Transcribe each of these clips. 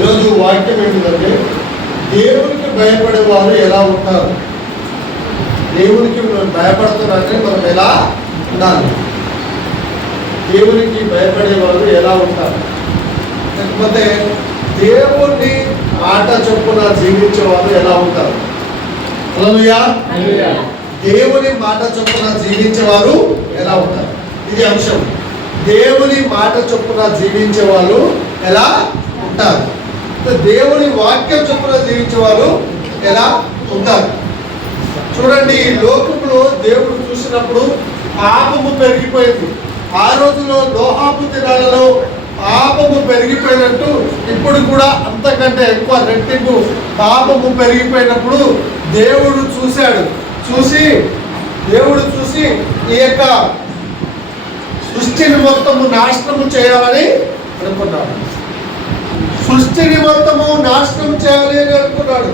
ఈరోజు వాక్యం ఏంటంటే దేవునికి భయపడేవారు ఎలా ఉంటారు. దేవునికి భయపడుతున్నారని మనం ఎలా ఉండాలి, దేవునికి భయపడేవారు ఎలా ఉంటారు. లేకపోతే దేవుని మాట చొప్పున జీవించేవారు ఎలా ఉంటారు. హల్లెలూయా. దేవుని మాట చొప్పున జీవించేవారు ఎలా ఉంటారు, ఇది అంశం. దేవుని మాట చొప్పున జీవించే వాళ్ళు ఎలా ఉంటారు, దేవుని వాక్యం చొప్పున జీవించే వాళ్ళు ఎలా ఉంటారు. చూడండి, ఈ లోకంలో దేవుడు చూసినప్పుడు పాపము పెరిగిపోయింది. ఆ రోజులో నోహాబు దినాలలో పాపము పెరిగిపోయినట్టు ఇప్పుడు కూడా అంతకంటే ఎక్కువ రెట్టింపు పాపము పెరిగిపోయినప్పుడు దేవుడు చూసి ఈ యొక్క సృష్టిని మొత్తము నాశనము చేయాలని అనుకున్నాడు. సృష్టిని మొత్తము నాశనం చేయాలి అని అనుకున్నాడు.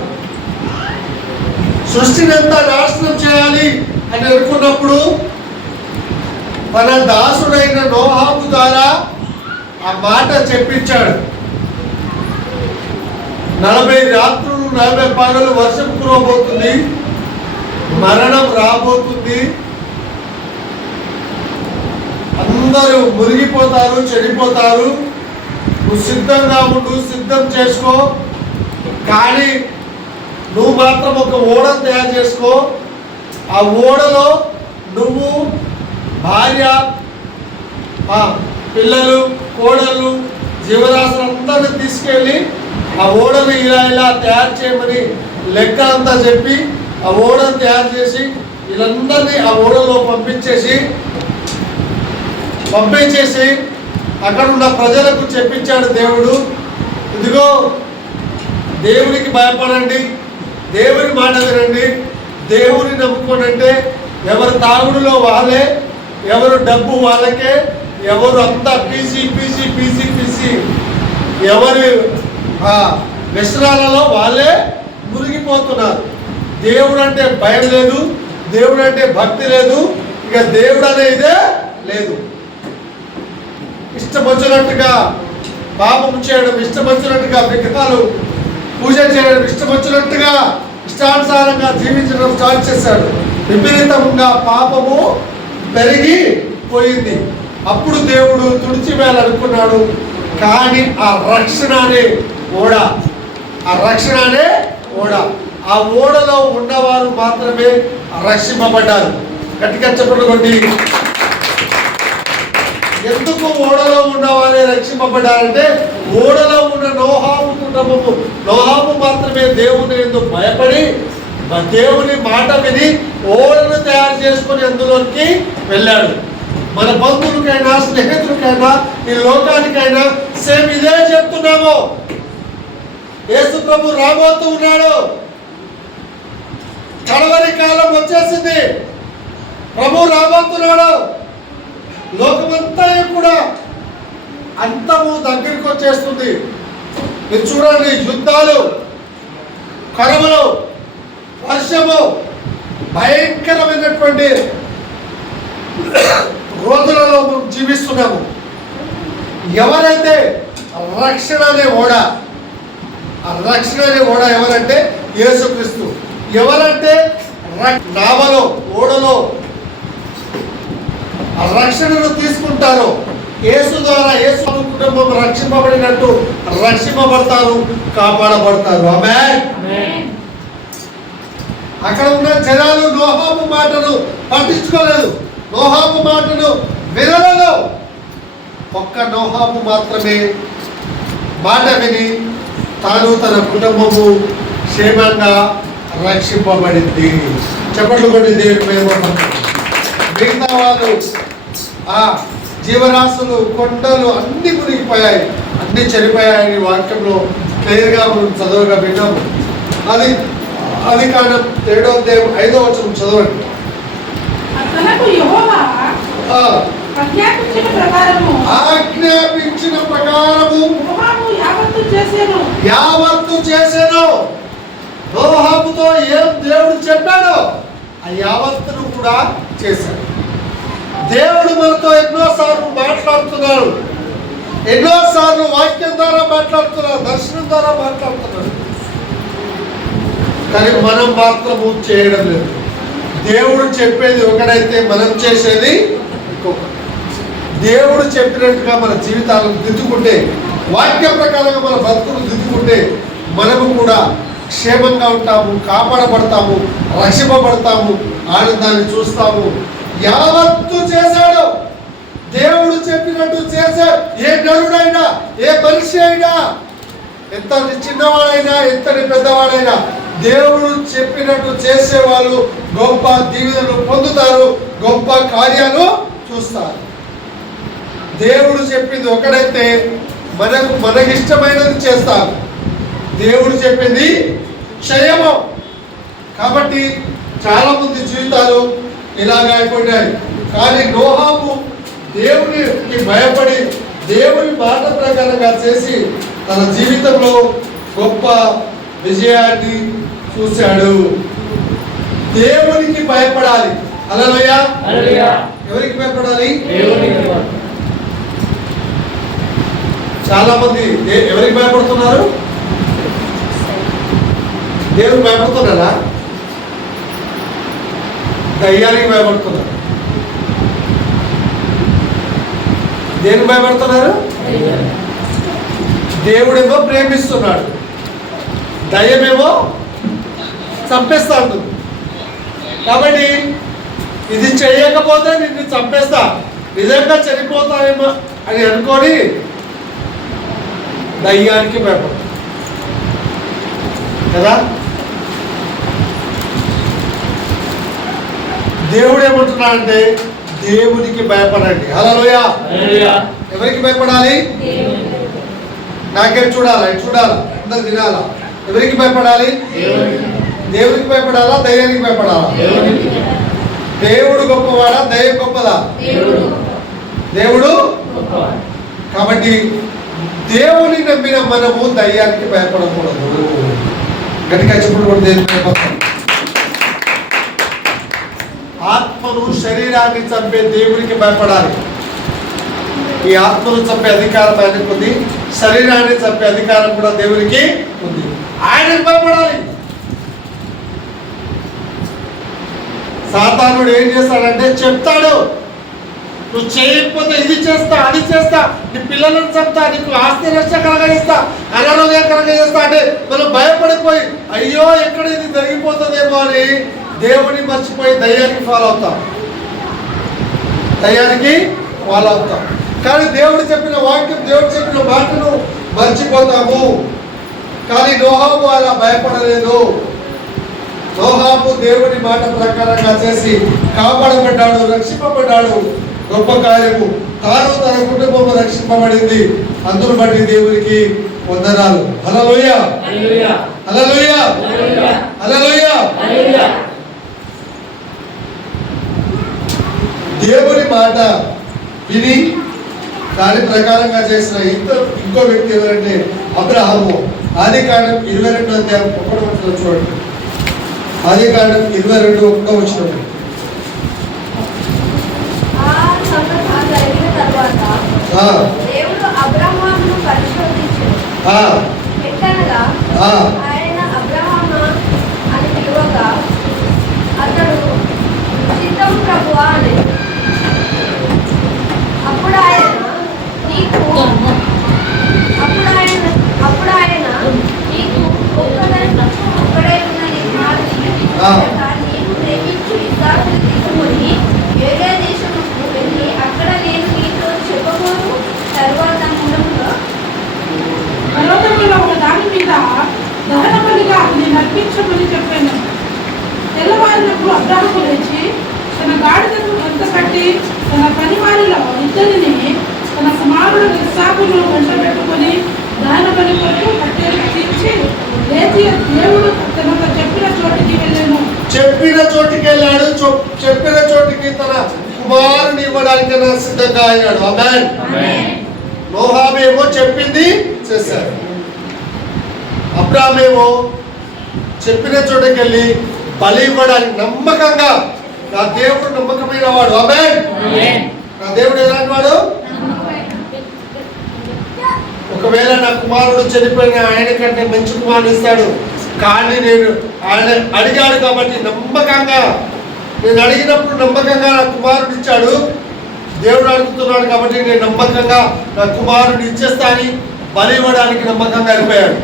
సృష్టిని అంతా నాశనం చేయాలి అని అనుకున్నప్పుడు తన దాసుడైన నోహాబు ద్వారా ఆ మాట చెప్పించాడు. 40 రాత్రులు 40 పగలు వర్షం కురవబోతుంది, మరణం రాబోతుంది, అందరూ మురిగిపోతారు, చెడిపోతారు, నువ్వు సిద్ధంగా ఉండు, సిద్ధం చేసుకో, కానీ నువ్వు మాత్రం ఒక ఓడను తయారు చేసుకో. ఆ ఓడలో నువ్వు, భార్య, పిల్లలు, కోడళ్ళు, జీవరాశులందరినీ తీసుకెళ్ళి ఆ ఓడను ఇలా తయారు చేయమని లెక్క అంతా చెప్పి ఆ ఓడను తయారు చేసి వీళ్ళందరినీ ఆ ఓడలో పంపించేసి అక్కడ ఉన్న ప్రజలకు చెప్పించాడు దేవుడు. ఇదిగో, దేవునికి భయపడండి, దేవుని మాట వినండి, దేవుని నమ్ముకోనంటే ఎవరు తాగుడులో వాళ్ళే, ఎవరు డబ్బు వాళ్ళకే, ఎవరు అంతా పీసీ ఎవరి వ్యసనాలలో వాళ్ళే మునిగిపోతున్నారు. దేవుడు అంటే భయం లేదు, దేవుడు అంటే భక్తి లేదు, ఇక దేవుడు అనేదే లేదు. ఇష్టం వచ్చినట్టుగా పాపం చేయడం, ఇష్టం వచ్చినట్టుగా విగ్రహాలు పూజ చేయడం, ఇష్టం వచ్చినట్టుగా ఇష్టానుసారంగా జీవించడం స్టార్ట్ చేశాడు. విపరీతంగా పాపము పెరిగిపోయింది. అప్పుడు దేవుడు తుడిచివేయాలనుకున్నాడు. కానీ ఆ రక్షణ అనే ఓడ, ఆ ఓడలో ఉన్నవారు మాత్రమే రక్షింపబడ్డారు. గట్టిగా చెప్పండి. ఎందుకు ఓడలో ఉన్నవారే రక్షింపబడ్డారంటే ఓడలో ఉన్న నోహాబు కుటుంబము, నోహాబు మాత్రమే దేవుని ఎందుకు భయపడి దేవుని మాట విని ఓడను తయారు చేసుకుని అందులోకి వెళ్ళాడు. మన బంధువులకైనా, స్నేహితులకైనా, ఈ లోకానికైనా సేమ్ ఇదే చెప్తున్నాము. యేసు ప్రభు రాబోతూ ఉన్నాడు. కడవరి కాలం వచ్చేసింది. ప్రభు రాబోతున్నాడు. లోకమంతా కూడా అంతము దగ్గరికి వచ్చేస్తుంది. మీరు చూడండి, యుద్ధాలు, కరువులు, వర్షము, భయంకరమైనటువంటి రోజులలో మనం జీవిస్తున్నాము. ఎవరైతే రక్షణ అనే ఓడ, ఆ రక్షణ అనే ఓడ ఎవరంటే యేసుక్రీస్తు. ఎవరంటే నావలో, ఓడలో ఆ రక్షణను తీసుకుంటారో, యేసు ద్వారా యేసు కుటుంబం రక్షింపబడినట్టు రక్షింపబడతారు, కాపాడబడతారు. ఆమేన్. అక్కడ ఉన్న జనాలు నోహాబు మాటను పట్టించుకోలేదు, నోహాబు మాటను వినలేదు. ఒక్క నోహాబు మాత్రమే మాట విని తాను, తన కుటుంబము క్షేమంగా రక్షింపబడింది. చెప్పట్లు కొన్ని దేవుడి మీద. మిగతా వాళ్ళు, ఆ జీవరాశులు, కొండలు అన్ని మునిగిపోయాయి, అన్ని చనిపోయాయని వాక్యంలో క్లియర్గా మనం చదువుగా విన్నాము. అది కాండం 7వ అధ్యాయం 5వ వచనం చదవండి. ఆజ్ఞాపించిన ప్రకారము యావత్తు చేశాను. నోహాబుతో ఏం దేవుడు చెప్పాడో ఆ యావత్తును కూడా చేశాడు. దేవుడు మనతో ఎన్నోసార్లు మాట్లాడుతున్నాడు, ఎన్నోసార్లు వాక్యం ద్వారా మాట్లాడుతున్నారు, దర్శనం ద్వారా మాట్లాడుతున్నారు. కానీ మనం మాత్రము చేయడం లేదు. దేవుడు చెప్పేది ఒకటైతే మనం చేసేది ఇంకొక. దేవుడు చెప్పినట్టుగా మన జీవితాలను దిద్దుకుంటే, వాక్య ప్రకారంగా మన బతుకును దిద్దుకుంటే మనము కూడా క్షేమంగా ఉంటాము, కాపాడబడతాము, రక్షింపబడతాము, ఆనందాన్ని చూస్తాము. యావత్తు చేశాడు దేవుడు చెప్పినట్టు చేశాడు. ఏ నరుడైనా, ఏ మనిషి అయినా, ఎంత చిన్నవాడైనా, ఎంతటి పెద్దవాడైనా దేవుడు చెప్పినట్టు చేసేవాళ్ళు గొప్ప దీవెనలు పొందుతారు, గొప్ప కార్యాలు చూస్తారు. దేవుడు చెప్పింది ఒకడైతే మనకిష్టమైనది చేస్తారు. దేవుడు చెప్పింది క్షయము. కాబట్టి చాలా మంది జీవితాలు ఇలాగ అయిపోయినాయి. కానీ నోహాము దేవునికి భయపడి దేవుని మాట ప్రకారంగా చేసి తన జీవితంలో గొప్ప విజయాన్ని చూశాడు. దేవునికి భయపడాలి. హల్లెలూయా. ఎవరికి భయపడాలి? చాలా మంది ఎవరికి భయపడుతున్నారు? దేవునికి భయపడుతున్నారా? దయ్యానికి భయపడుతున్నారు. దేనికి భయపడుతున్నారు? దేవుడేమో ప్రేమిస్తున్నాడు, దయ్యమేమో చంపేస్తా ఉంటుంది. కాబట్టి ఇది చేయకపోతే నిన్ను చంపేస్తా, నిజంగా చనిపోతావేమో అని అనుకొని దయ్యానికి భయపడతాడు కదా. దేవుడు ఏమంటున్నాడంటే దేవునికి భయపడండి. హల్లెలూయా. ఎవరికి భయపడాలి? నాకేం చూడాలా? చూడాలా? అందరు వినాలా? ఎవరికి భయపడాలి? దేవునికి భయపడాలా? దయ్యానికి భయపడాలా? దేవుడు గొప్పవాడా? దయ్యం గొప్పదా? దేవుడు. కాబట్టి దేవుని నమ్మిన మనము దయ్యానికి భయపడకూడదు. గట్టిగా చెప్పుడు. దేవునికి భయపడతాం. ఆత్మను శరీరాన్ని చంపే దేవునికి భయపడాలి. ఈ ఆత్మను చంపే అధికారం ఆయనకు ఉంది, శరీరాన్ని చంపే అధికారం కూడా దేవునికి ఉంది. ఆయనకు భయపడాలి. సాతానుడు ఏం చేస్తాడంటే చెప్తాడు, నువ్వు చేయకపోతే ఇది చేస్తా, అది చేస్తా, నీ పిల్లలను చంపుతా, నీకు ఆస్తి నష్టం కలగజేస్తా, అనారోగ్యం కలగజేస్తా అంటే మనం భయపడిపోయి అయ్యో ఎక్కడ ఇది జరిగిపోతుందేమో అని దేవుని మర్చిపోయి దయ్యానికి ఫాలో అవుతాం. దయ్యానికి ఫాలో అవుతాం. కానీ దేవుడు చెప్పిన వాక్యం, దేవుడు చెప్పిన మాటను మర్చిపోతాము. కానీ నోహాము అలా భయపడలేదు. నోహాము దేవుని మాట ప్రకారంగా చేసి కాపాడబడ్డాడు, రక్షింపబడ్డాడు. గొప్ప కార్యము. తాను తన కుటుంబము రక్షింపబడింది. అందును బట్టి దేవునికి వందనాలు. హల్లెలూయా. హల్లెలూయా. హల్లెలూయా. దేవుని మాట విని దాని ప్రకారంగా చేసిన ఇంకో వ్యక్తి ఎవరంటే అబ్రహాము. ఆదికాండం 22వ అధ్యాయం 1వ వచనం చూడండి. ఆదికాండం 22:1. దేవుడు అబ్రహామును పరిశోధించాడు. ఎట్లనగా ఆయన అబ్రహామా అని పిలువగా అతడు చిత్తం ప్రభువా అని. అప్పుడు ఆయన నీకు ఒక్కడై ఉన్న నీ కుమారుని నీకు ప్రేమించు ఇస్సాకును తీసుకొని వేరే దేశముకు వెళ్ళి అక్కడ నేను నీతో చెప్పబోను తరువాత పర్వతములో ఒక దాని మీద దహన బలిగా నేను అర్పించమని చెప్పాను. తెల్లవారినప్పుడు అబ్రాహాము లేచి తన గాడిదను ఎంత కట్టి తన పనివారిలో ఇద్దరిని తన కుమారుడు ఇస్సాకును వెంట పెట్టుకొని దహన బలి కొరకు కట్టెలు తీర్చి లేచి దేవుడు తనకు చెప్పిన చోటికి వెళ్ళాను. చెప్పిన చోటికి వెళ్ళాడు. చెప్పిన చోటికి తన కుమారుని ఇవ్వడానికి సిద్ధంగా అయ్యాడు. ఆమేన్. నోహామేమో చెప్పింది చేశాడు. అబ్రాహామేమో చెప్పిన చోటకి వెళ్ళి బలి ఇవ్వడానికి నమ్మకంగా, నా దేవుడు నమ్మకమైన వాడు. ఆమేన్. నా దేవుడు ఎలాంటి వాడు? ఒక ఒకవేళ నా కుమారుడు చనిపోయిన ఆయన కంటే మంచి కుమారుడు ఇస్తాడు, కానీ ఆయన అడిగాడు కాబట్టి నమ్మకంగా, నేను అడిగినప్పుడు నమ్మకంగా నా కుమారుడు ఇచ్చాడు, దేవుడు అడుగుతున్నాడు కాబట్టి నేను నమ్మకంగా నా కుమారుడు ఇచ్చేస్తాని బలి ఇవ్వడానికి నమ్మకంగా వెళ్ళిపోయాడు.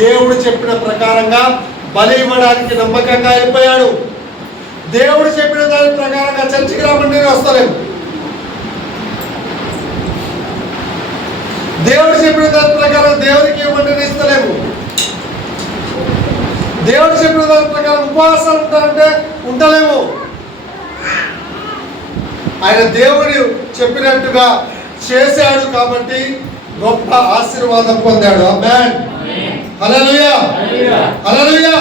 దేవుడు చెప్పిన ప్రకారంగా బలి ఇవ్వడానికి నమ్మకంగా వెళ్ళిపోయాడు. దేవుడు చెప్పిన దాని ప్రకారంగా చర్చికి రామని నేను వస్తలేము. దేవుడు చెప్పిన దాని ప్రకారం దేవుడికి ఏమంటే ఇస్తలేము. దేవుడు చెప్పిన దాని ప్రకారం ఉపవాసాలు ఉంటారంటే ఉండలేము. ఆయన దేవుడు చెప్పినట్టుగా చేశాడు కాబట్టి గొప్ప ఆశీర్వాదం పొందాడు. ఆమేన్. హల్లెలూయా, హల్లెలూయా.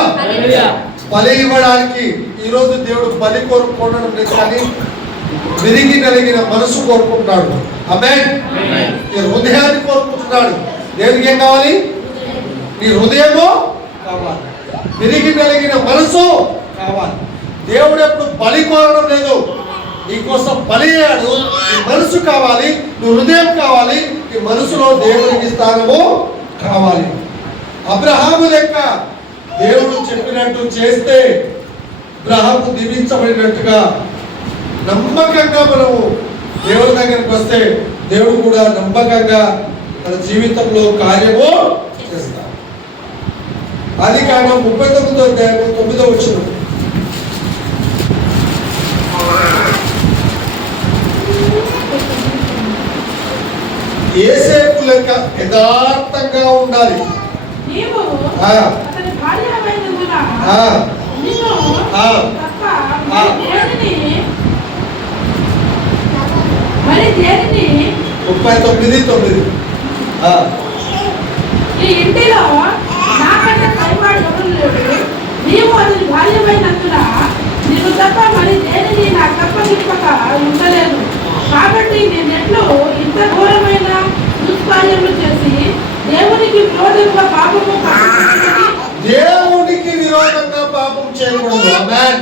బలి ఇవ్వడానికి ఈరోజు దేవుడు బలి కోరుకోవడం లేదు, కానీ విరిగి కలిగిన మనసు కోరుకుంటున్నాడు. ఆమేన్. ఈ హృదయాన్ని కోరుకుంటున్నాడు. దేవునికి ఏం కావాలి? నీ హృదయము కావాలి, విరిగి కలిగిన మనసు కావాలి. దేవుడు ఎప్పుడు బలి కోరడం లేదు, నీకోసం బలి అయ్యాడు. నీ మనసు కావాలి, నీ హృదయం కావాలి, నీ మనసులో దేవునికి స్థానము కావాలి. అబ్రహాము లెక్క దేవుడు చెప్పినట్టు చేస్తే అబ్రహాము దీవించబడినట్టుగా నమ్మకంగా మనము దేవుడి దగ్గరికి వస్తే దేవుడు కూడా నమ్మకంగా మన జీవితంలో కార్యము చేస్తాడు. ఆదికాండం 39వ అధ్యాయం 9వ వచనం. యోసేపు లెక్క యథార్థంగా ఉండాలి. మరి దేనిని 39:9 ఈ ఇంటిలో నాకంటే పైవాడు ఎవరు లేడు, నీవు అతని భార్యమైనందున నీకు తప్ప మరి దేనిని నా తప్పనిప్పక ఉండలేదు. కాబట్టి నేనెట్లు ఇంత ఘోరమైన దుష్కార్యములు చేసి దేవునికి విరోధంగా పాపము దేవునికి విరోధంగా పాపం చేయకూడదు. ఆమేన్.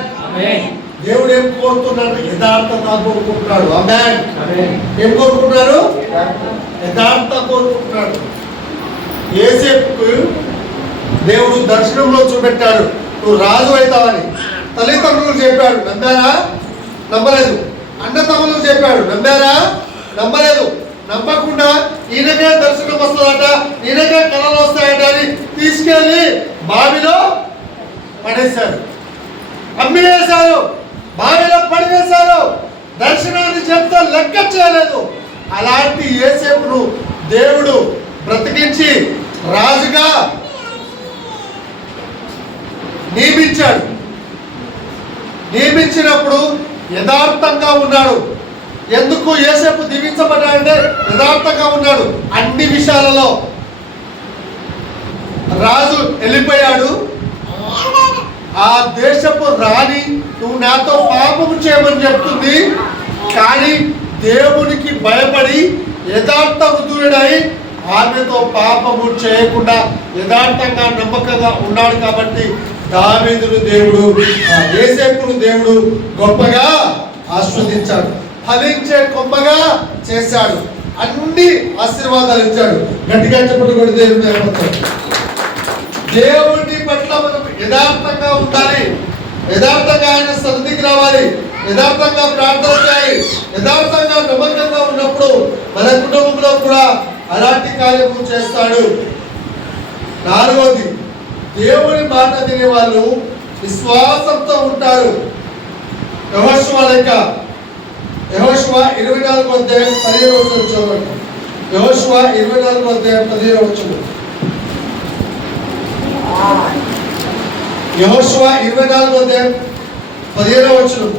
దేవుడు ఏం కోరుతున్నాడు? యథార్థత కోరుకుంటున్నాడు. ఆమేన్. ఏం కోరుకుంటున్నాడు? యథార్థత కోరుకుంటున్నాడు. యోసేపుకు దేవుడు దర్శనంలో చూపెట్టాడు, నువ్వు రాజు అవుతావని. తల్లిదండ్రులు చెప్పాడు, నమ్మారా? నమ్మలేదు. అన్నతమ్ములకు చెప్పాడు, నమ్మారా? నమ్మలేదు. నమ్మకుండా ఈయనకే దర్శనం వస్తుందట, ఈయనకే కళలు వస్తాయట అని తీసుకెళ్ళి బావిలో పడేశారు, అమ్మివేశారు, బావిలో పడివేశారు. దర్శనాన్ని చెప్తే లెక్క చేయలేదు. అలాంటి యోసేపును దేవుడు బ్రతికించి రాజుగా నియమించాడు. నియమించినప్పుడు యథార్థంగా ఉన్నాడు. ఎందుకు యోసేపు దీవించబడ్డాడంటే యథార్థంగా ఉన్నాడు. అన్ని విషయాలలో రాజు వెళ్ళిపోయాడు. ఆ దేశపు రాణి నువ్వు నాతో పాపము చేయమని చెప్తుంది, కానీ దేవునికి భయపడి యథార్థ హృదయుడై ఆమెతో పాపము చేయకుండా యథార్థంగా నమ్మకంగా ఉన్నాడు. కాబట్టి దావీదును దేవుడు, యోసేపును దేవుడు గొప్పగా ఆస్వాదించాడు, ఫలించే కొమ్మగా చేశాడు, అన్ని ఆశీర్వాదాలు ఇచ్చాడు. గట్టిగా చెప్పండి కూడా దేవుడు. దేవుడి పట్ల మనం యథార్థంగా ఉండాలి, యథార్థంగా ఆయన సన్నిధికి రావాలి, యథార్థంగా ప్రార్థన చేయాలి. యథార్థంగా నమ్మకంగా ఉన్నప్పుడు మన కుటుంబంలో కూడా అలాంటి కార్యము చేస్తాడు. 4వది, దేవుని మాట వినే వాళ్ళు విశ్వాసంతో ఉంటారు. యెహోషువ లెక్క. యెహోషువ 24వ అధ్యాయం 15వ వచనం చదవండి. యెహోషువ 24వ అధ్యాయం 15వ వచనం. యెహోషువ 24వ అధ్యాయం 15వ వచనం.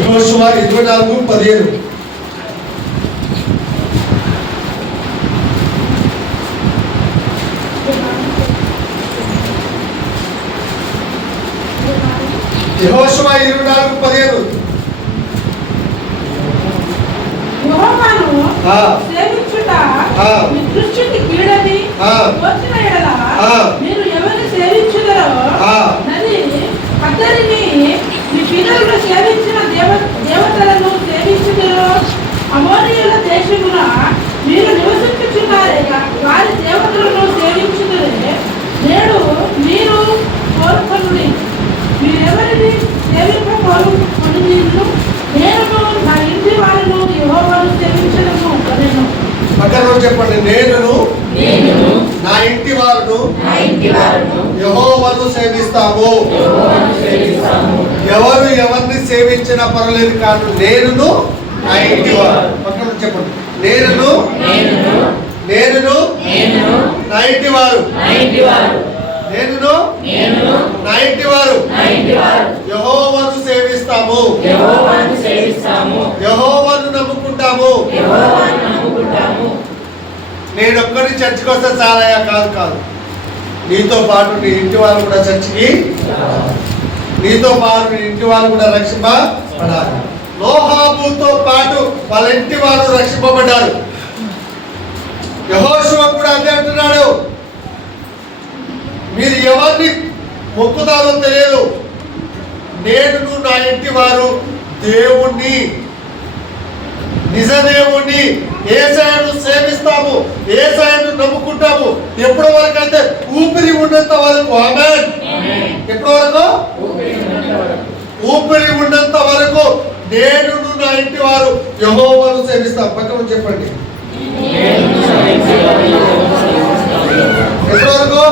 యెహోషువ 24:15. యెహోషువ 24:15. యెహోవాను సేవించుట మీ దృష్టికి కీడని తోచిన యెడల మీరు ఎవరిని సేవించుదరో నది యెహోవాను సేవిస్తాము. ఎవరు ఎవరిని సేవించినా పర్లేదు కాదు, నేనును నా ఇంటి వారు. పక్కన చెప్పండి, నేనును నా ఇంటి వారు, నేనును నా ఇంటి వారు యెహోవాను సేవిస్తాము, యెహోవాను నమ్ముకుంటాము. నేను ఒక్కడి చర్చికి వస్తే చాలయా? కాదు కాదు, నీతో పాటు నీ ఇంటి వాళ్ళు కూడా చర్చికి, నీతో పాటు నీ ఇంటి వాళ్ళు కూడా రక్షింపబడాలి. నోహాబుతో పాటు వాళ్ళ ఇంటి వాళ్ళు రక్షింపబడ్డారు. యెహోషువ కూడా అదే అంటున్నాడు, మీరు ఎవరిని మొక్కుతారో తెలియదు, నేను నా ఇంటి వారు దేవుణ్ణి, నిజ దేవుణ్ణి యేసయ్యను సేవిస్తాము, యేసయ్యను నమ్ముకుంటాము. ఎప్పటి వరకు అంటే ఊపిరి ఉన్నంత వరకు. ఆమేన్. ఎప్పటి వరకు? ఊపిరి ఉన్నంత వరకు నేను నా ఇంటి వారు యెహోవాను సేవిస్తాం. పక్కన చెప్పండి, ఎప్పటి వరకు?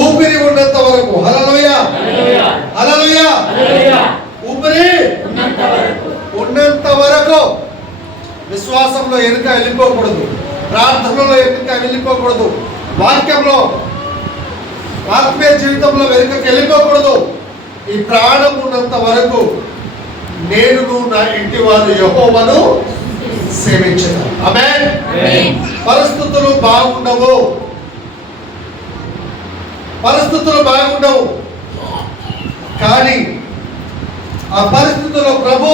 ఊపిరి ఉన్నంత వరకు. హల్లెలూయా, హల్లెలూయా. ఊపిరి ఉన్నంత వరకు విశ్వాసంలో వెనుక వెళ్ళిపోకూడదు, ప్రార్థనలో వెనుక వెళ్ళిపోకూడదు, వాక్యంలో ఆత్మీయ జీవితంలో వెనుకకి వెళ్ళిపోకూడదు. ఈ ప్రాణం ఉన్నంత వరకు నేను నా ఇంటి వారు యెహోవాను సేవించను. ఆమేన్. పరిస్థితులు బాగుండవు, పరిస్థితులు బాగుండవు, కానీ ఆ పరిస్థితుల్లో ప్రభు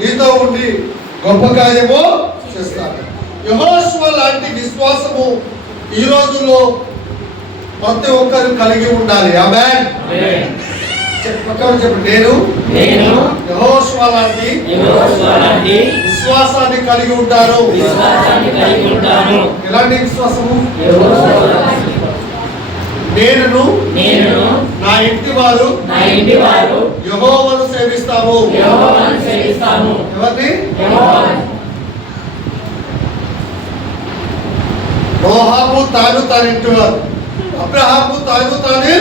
నీతో ఉండి గొప్ప కార్యము చేస్తాడు. యెహోషువ లాంటి విశ్వాసము ఈ రోజుల్లో ప్రతి ఒక్కరు కలిగి ఉండాలి. ఆమేన్. చెప్పండి, నేను యెహోషువ లాంటి విశ్వాసాన్ని కలిగి ఉంటాను. ఎలాంటి విశ్వాసము? నేను నా ఇంటి వారు యెహోవాను సేవిస్తాము. ఎవరిని? నోహాము తాను తన ఇంటి వారు, అబ్రహాము తాను తాను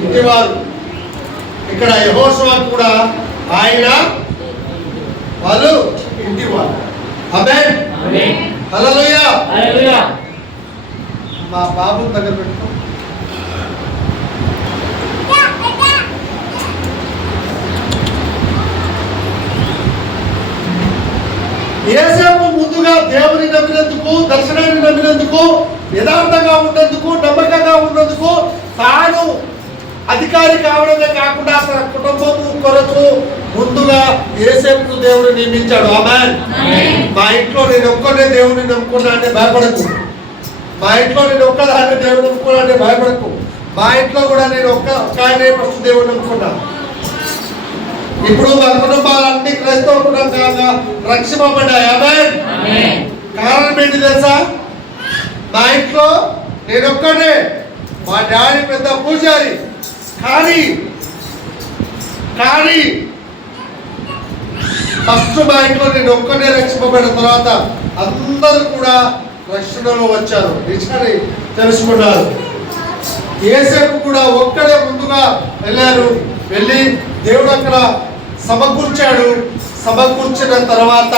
ఇంటి వారు. ఇక్కడ యెహోషువ కూడా ఆయన వాళ్ళు ఇంటి వారు. ఆమేన్. హల్లెలూయా. మా బాబు దగ్గర పెట్టుకో. యేసేపు ముందుగా దేవుని నమ్మినందుకు, దర్శనాన్ని నమ్మినందుకు, యథార్థంగా ఉన్నందుకు, నమ్మకంగా ఉన్నందుకు, తాను అధికారి కావడమే కాకుండా తన కుటుంబము కొరకు ముందుగా యేసేపును దేవుడు నియమించాడు. ఆమేన్. మా ఇంట్లో నేను ఒక్కడే దేవుని నమ్ముకున్నా అంటే భయపడకు. మా ఇంట్లో నేను ఒక్కదాన్ని దేవుని నమ్ముకున్నా అంటే భయపడకు. మా ఇంట్లో కూడా నేను ఒక్కనే ఫస్ట్ దేవుని నమ్ముకున్నా. ఇప్పుడు మా కుటుంబాలన్నీ క్రైస్తవ కుటుంబంగా రక్షింపబడ్డాయి. ఆమేన్. కారణం ఏంటి తెలుసా? మా ఇంట్లో నేను ఒక్కడే, మా డాడీ పెద్ద పూజారి. కానీ ఫస్ట్ మా ఇంట్లో నేను ఒక్కడే రక్షింపబడిన తర్వాత అందరూ కూడా రక్షణలో వచ్చారు, నిజాన్ని తెలుసుకున్నారు. యేసేపు కూడా ఒక్కడే ముందుగా వెళ్ళారు. వెళ్ళి దేవుడు అక్కడ సమకూర్చాడు. సమకూర్చిన తర్వాత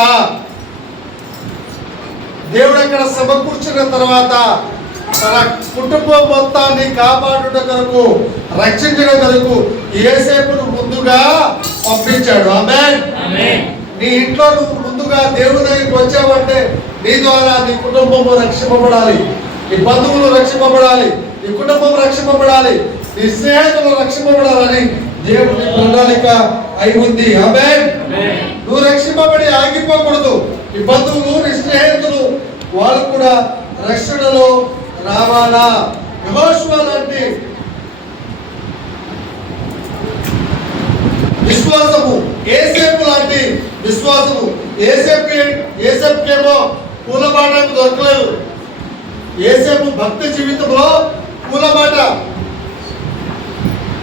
తన కుటుంబం మొత్తాన్ని కాపాడుట కొరకు, రక్షించడం కొరకు యేసేపును ముందుగా పంపించాడు. ఆమేన్. నీ ఇంట్లో నువ్వు ముందుగా దేవుని దగ్గరికి వచ్చావంటే నీ ద్వారా నీ కుటుంబము రక్షింపబడాలి, నీ బంధువులు రక్షింపబడాలి, నీ కుటుంబం రక్షింపబడాలి, నీ స్నేహితులు రక్షింపబడాలని దేవుని ప్రణాళిక అయి ఉంది. ఆమేన్. నువ్వు రక్షింపబడి ఆగిపోకూడదు. నీ బంధువులు, నీ స్నేహితులు వాళ్ళు కూడా రక్షణలో రావాలా. యెహోషువ లాంటి విశ్వాసము, యేసేపు లాంటి విశ్వాసము. యేసేపుకేమో పూలబాటకు దొరకలేదు. యేసేపు భక్తి జీవితంలో పూలబాట.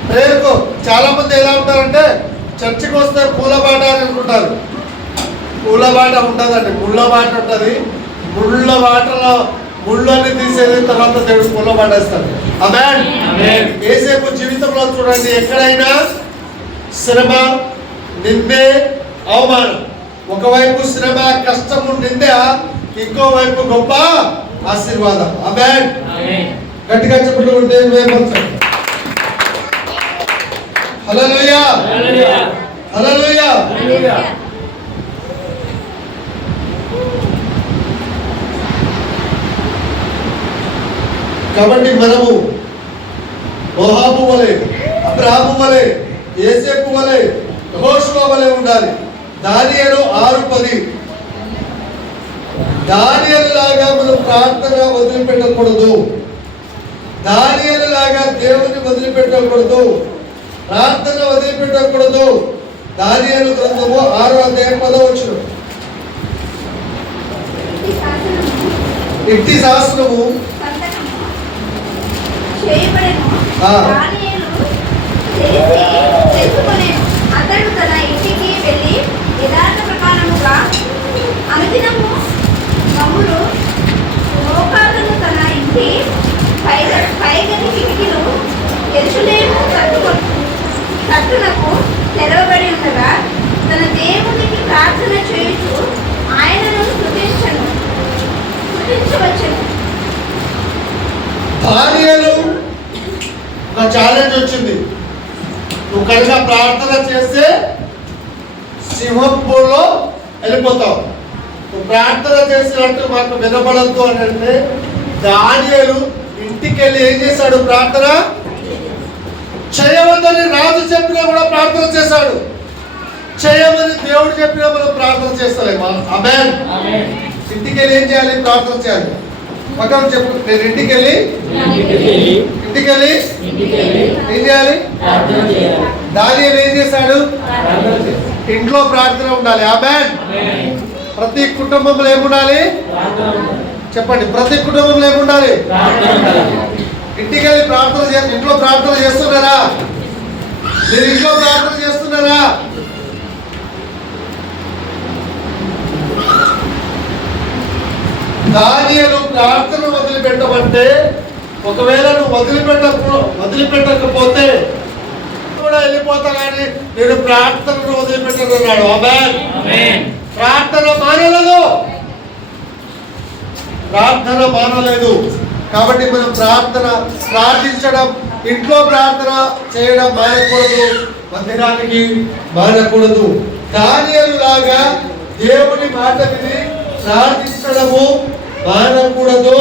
ప్రేయర్కు చాలా మంది ఎలా ఉంటారంటే చర్చికి వస్తే పూలబాట అని అనుకుంటారు. పూలబాట ఉంటుందండి, ముళ్ళ బాట ఉంటుంది. ముళ్ళ బాటలో ముళ్ళని తీసేది, తర్వాత దేవుడు పొలం పడేస్తాడు. ఆమేన్. యేసేపు జీవితంలో చూడండి, ఎక్కడైనా శ్రమ, నిందే, అవమానం. ఒకవైపు శ్రమ, కష్టము, నింద, ఇంకోవైపు గొప్ప ఆశీర్వాదం. ఆమేన్. గట్టిగా చెప్పండి, దేవుని వేపంచండి. హల్లెలూయా, హల్లెలూయా. కాబట్టి మనము మోహాబు వలె, అబ్రాహాము వలె, యేసేపు వలె, యెహోషువ వలె ఉండాలి. దానియేలు 6:10. దానియేలు లాగా మనం ప్రార్థన వదిలిపెట్టకూడదు. దానియేలు లాగా దేవుని వదిలిపెట్టకూడదు, ప్రార్థన వదిలిపెట్టకూడదు. దానియేలు గ్రంథము 6:10. ఇంటి శాస్త్రము అతడు తన ఇంటికి వెళ్ళి యథార్థ ప్రకారముగా అనుదినము మమ్ములు మోకాళ్ళను తన ఇంటి పైగది కిటికీలు యెరూషలేము తట్టునకు తెరవబడి ఉండగా తన దేవునికి ప్రార్థన చేయుచు ఆయనను స్తుతించవచ్చును. దానియేలు ఒక ఛాలెంజ్ వచ్చింది. నువ్వు కనుక ప్రార్థన చేస్తే సింహంలో వెళ్ళిపోతావు. నువ్వు ప్రార్థన చేసినట్టు మాకు వినపడద్దు అని అంటే దానియేలు ఇంటికి వెళ్ళి ఏం చేశాడు? ప్రార్థన చేయవద్దని రాజు చెప్పినా కూడా ప్రార్థన చేశాడు. చేయమని దేవుడు చెప్పినా మనం ప్రార్థన చేస్తలేమా? ఆమేన్. ఇంటికి వెళ్ళి ఏం చేయాలి? ప్రార్థన చేయాలి. పక్కన చెప్పు, నేను ఇంటికి వెళ్ళి ఏం చేయాలి? దానియేలు ఏం చేశాడు? ఇంట్లో ప్రార్థన ఉండాలి. ఆమేన్. ప్రతి కుటుంబంలో ఏముండాలి? చెప్పండి, ప్రతి కుటుంబంలో ఏముండాలి? ఇంటికి వెళ్ళి ప్రార్థన చేయాలి. ఇంట్లో ప్రార్థన చేస్తున్నారా? మీరు ఇంట్లో ప్రార్థన చేస్తున్నారా? దానియేలు ప్రార్థన వదిలిపెట్టమంటే, ఒకవేళ నువ్వు వదిలిపెట్టకపోతే కూడా వెళ్ళిపోతా, కానీ నేను ప్రార్థనను వదిలిపెట్టనన్నాడు. ఆమేన్. ప్రార్థన మానలేదు. కాబట్టి మనం ప్రార్థించడం, ఇంట్లో ప్రార్థన చేయడం మానకూడదు, మందిరానికి మానకూడదు. దానియేలు లాగా దేవుని మాట విని ప్రార్థించడము మానకూడదు.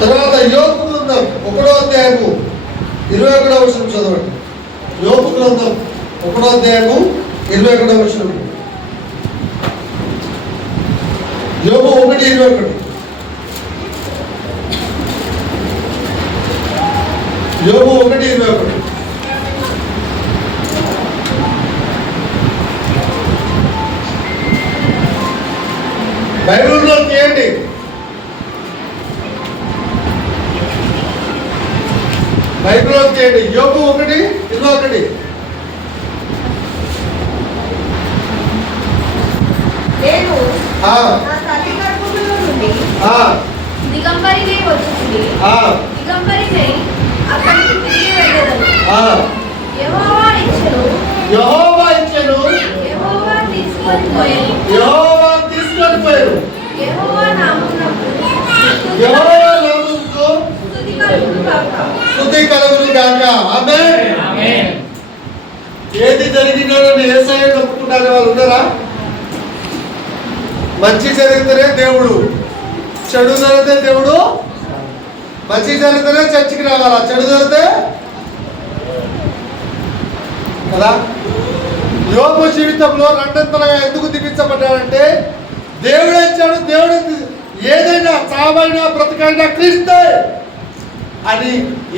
తర్వాత యోబు గ్రంథం 1:21 చదవండి. యోబు గ్రంథం 1:21. యోబు 1:21. యోబు 1:21. బైబిల్లో తీయండి. బైబిల్లో తీయండి. యోబు 1:21. నేను నా తల్లి గర్భములో నుండి దిగంబరినై వచ్చింది. దిగంబరినై అక్కడికి తిరిగి వెళ్ళెదను. యెహోవా ఇచ్చెను, యెహోవా తీసుకొని పోయాను. యెహోవా నామమునకు స్తుతి కలుగును గాక. ఆమేన్. ఏది జరిగినా యేసయ్య ఒప్పుకుంటారే వాళ్ళు ఉన్నారా? మంచి జరిగితేనే దేవుడు, చెడు జరిగితే దేవుడు. మంచి జరిగితేనే చర్చికి రావాలా, చెడు జరిగితే కదా. యోబు జీవితంలో రెండంతలుగా ఎందుకు దీవించబడ్డాడంటే, దేవుడే ఇచ్చాడు. దేవుడు ఏదైనా చావైనా బ్రతకైనా క్రీస్తే అని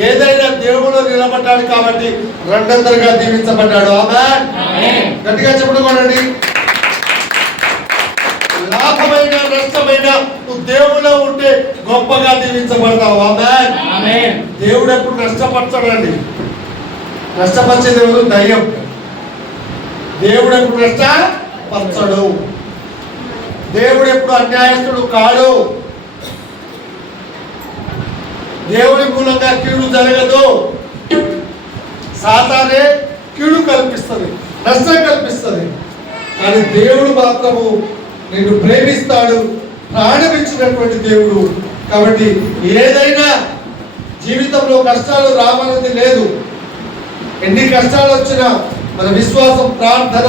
ఏదైనా దేవుడు నిలబడ్డాడు కాబట్టి రెండంతలుగా దీవించబడ్డాడు. ఆమేన్. గట్టిగా చెప్పుకోండి. లాభమైన నష్టమైన నువ్వు దేవులో ఉంటే గొప్పగా దీవించబడతావు. ఆమేన్. దేవుడు ఎప్పుడు నష్టపరచడండి. నష్టపరిచే దేవుడు దయ్యం. దేవుడు ఎప్పుడు నష్టపరచడు. దేవుడు ఎప్పుడు అన్యాయస్తుడు కాడు. దేవుడి మూలంగా కీడు జరగదు. సాతానే కీడు కల్పిస్తుంది, నష్టం కల్పిస్తుంది. కానీ దేవుడు మాత్రము నిన్ను ప్రేమిస్తాడు, ప్రాణమిచ్చినటువంటి దేవుడు. కాబట్టి ఏదైనా జీవితంలో కష్టాలు రావన్నది లేదు. ఎన్ని కష్టాలు వచ్చినా మన విశ్వాసం, ప్రార్థన,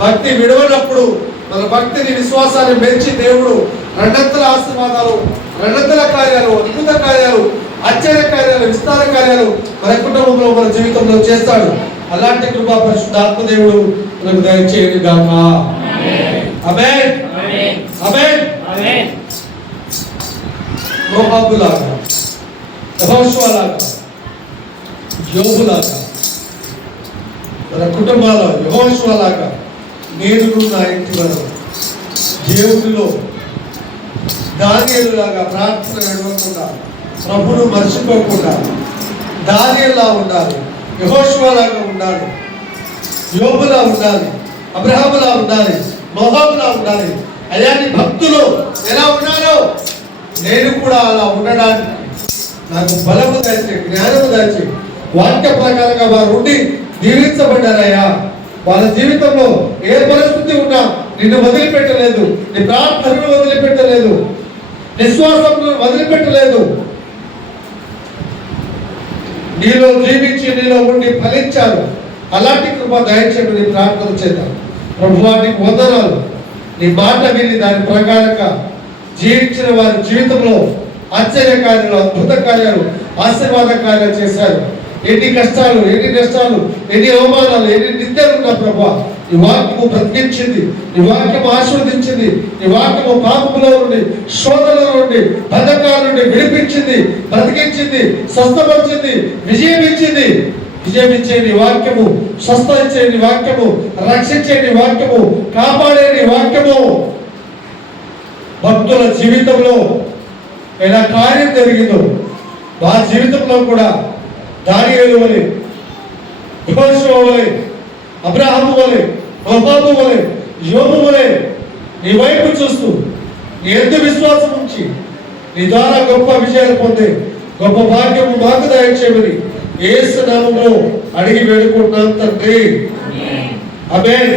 భక్తి విడవనప్పుడు మన భక్తిని, విశ్వాసాన్ని పెంచి దేవుడు రెండంతల ఆశీర్వాదాలు, రెండంతల కార్యాలు, అద్భుత కార్యాలు, ఆశ్చర్య కార్యాలు, విస్తార కార్యాలు మన కుటుంబంలో, మన జీవితంలో చేస్తాడు. అలాంటి కృపా పరిశుద్ధాత్మ దేవుడు మనకు దయచేయను గాక. ఆమేన్, ఆమేన్, ఆమేన్. మోహాబులాగా, యెహోషువలాగా, యోబులాగా, మన కుటుంబాల్లో యెహోషువలాగా నేను నా ఇంటి వరకు దేవుడిలో దానియేలులాగా ప్రార్థన విడవకుండా, ప్రభువును మర్చిపోకుండా దానియేలులా ఉండాలి, యెహోషువలాగా ఉండాలి, యోబులా ఉండాలి, అబ్రహాములా ఉండాలి, మోహాబులా ఉండాలి. అలాంటి భక్తులు ఎలా ఉన్నారో నేను కూడా అలా ఉండడానికి నాకు బలము దాచి, జ్ఞానము దాచి, వాక్య ప్రకారంగా వారు ఉండి దీవించబడ్డారయ్యా. వాళ్ళ జీవితంలో ఏ పరిస్థితి ఉన్నా నిన్ను వదిలిపెట్టలేదు, నీ ప్రార్థనను వదిలిపెట్టలేదు, విశ్వాసంను వదిలిపెట్టలేదు. నీలో జీవించి నీలో ఉండి ఫలించారు. అలాంటి కృప దయచేయమని ప్రార్థన చేద్దాం. ప్రభువా నీకు వందనాలు. నీ మాట విని దాని ప్రకారంగా జీవించిన వారి జీవితంలో ఆశ్చర్య కార్యాలు, అద్భుత కార్యాలు, ఆశీర్వాద కార్యాలు చేశారు. ఎన్ని కష్టాలు, ఎన్ని నష్టాలు, ఎన్ని అవమానాలు, ఎన్ని నిందలు ఉన్నా ప్రభా, ఈ వాక్యము బ్రతికించింది, ఈ వాక్యము ఆశీర్వదించింది, ఈ వాక్యము పాపములో నుండి, శోధనలో నుండి, బంధకాల నుండి విడిపించింది, బ్రతికించింది, స్వస్థపరిచింది, విజయం ఇచ్చింది. విజయం ఇచ్చే నీ వాక్యము, స్వస్థ ఇచ్చే నీ వాక్యము, రక్షించే నీ వాక్యము, కాపాడే నీ వాక్యము భక్తుల జీవితంలో ఎలా కార్యం జరిగిందో వారి జీవితంలో కూడా దానియేలు వలె, యెహోషువ వలె, అబ్రహాము వలె, మోహాబు వలె, యోబు వలె నీ వైపు చూస్తూ నీ ఎందు విశ్వాసం ఉంచి నీ ద్వారా గొప్ప విజయాలు పొందే గొప్ప భాగ్యము మాకు దయచేయమని యేసు నామములో అడిగి వేడుకుంటున్నాం తండ్రి. ఆమేన్.